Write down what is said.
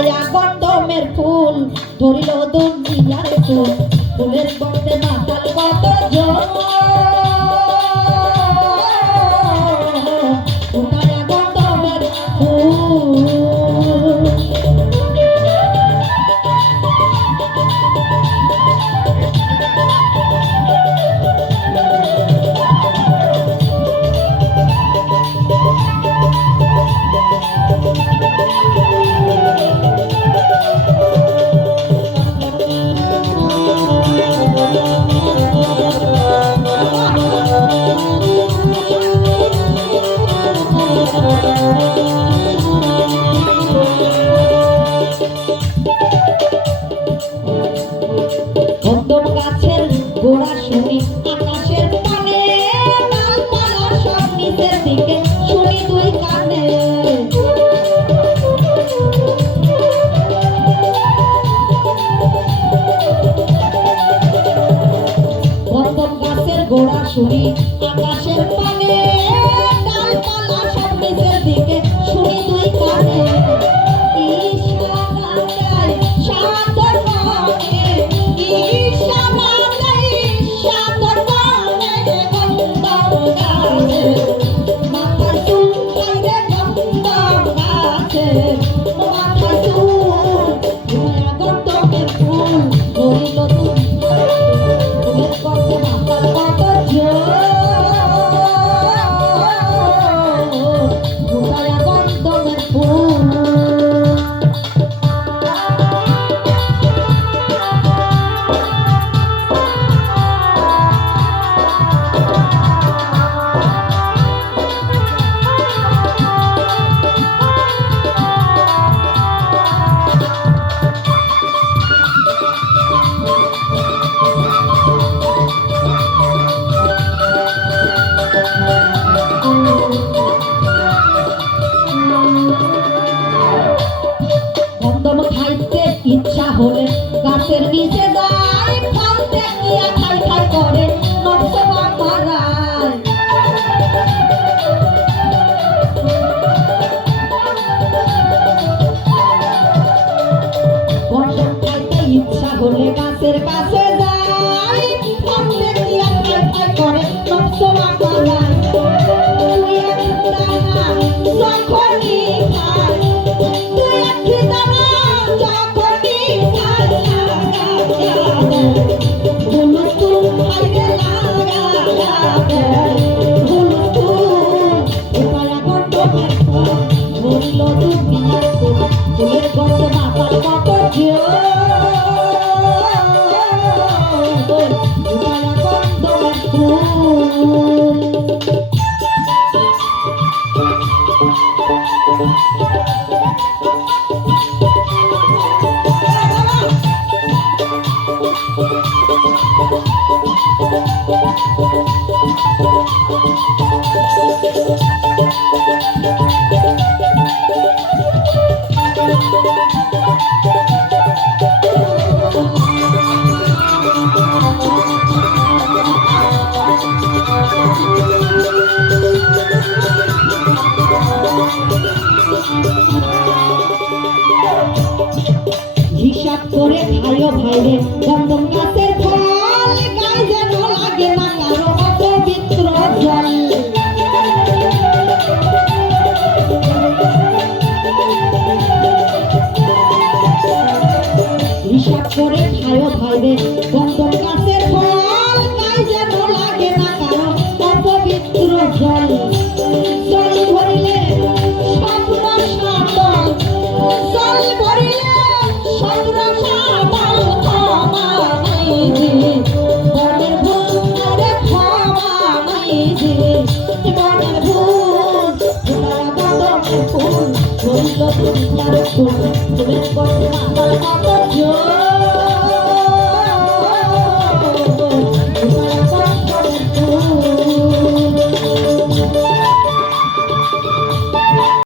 ফুটায়া গন্ধমের ফুল ধরিল দুনিয়ার ফুল ফুলের গন্ধে মাতাল কত জন ফুটায়া গন্ধমের ফুল গাছের গোড়া শুনি আকাশের পানে ডালপালা সব নিচের দিকে শুনি দুই কানে বন্ধন গাছের গোড়া শুনি আকাশের পানে ডালপালা সব নিচের দিকে শুনি দুই কানে ইচ্ছা হলে গাছের নিচে যায় ফল দেখিয়া খাই খাই করে নষ্ট মারায় বসন খাইতে ইচ্ছা হলে গাছের কাছে যায় ফল দেখিয়া খাই খাই করে নষ্ট মারায় তুই একটা যখনই খায় তুই একটা হিসাব করে খাইও ভাইরে বন্ধন গাছের ফল গায়ে যেন লাগে না কারো অপবিত্র জল হিসাব করে খাইও ভাইরে বন্ধন গাছের ফল গায়ে যেন লাগে না কারো অপবিত্র জল জল ভরিলে স্বপ্ন সাতল জল ভরিলে ফুল